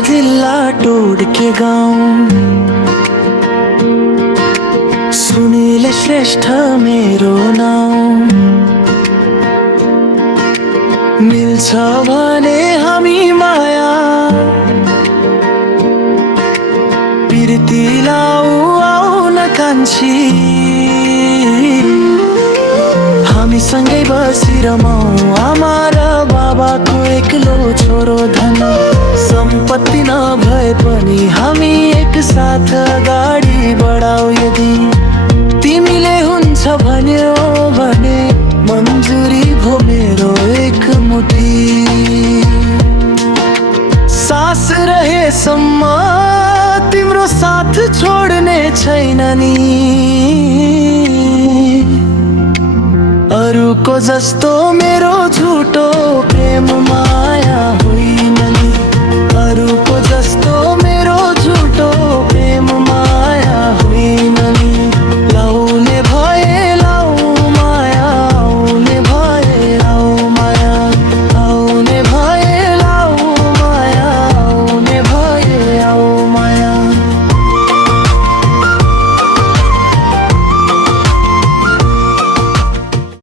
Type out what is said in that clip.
जिल्ला टोड के गाउँ सुनिल श्रेष्ठ मेरो नाउँ मिल्छ भने हामी माया पिरती लाऊ आउन कान्छी हामी सँगै बसी रमाऊ आमा र बाबाको एक्लो छोरो धन सम्पत्ति नभए पनि हामी एक साथ अगाडि बढाऊ यदि तिमीले हुन्छ भन्यो भने मन्जुरी भो मेरो एक मुठी सास रहेसम्म तिम्रो साथ छोड्ने छैन नि अरूको जस्तो मेरो झुटो प्रेममा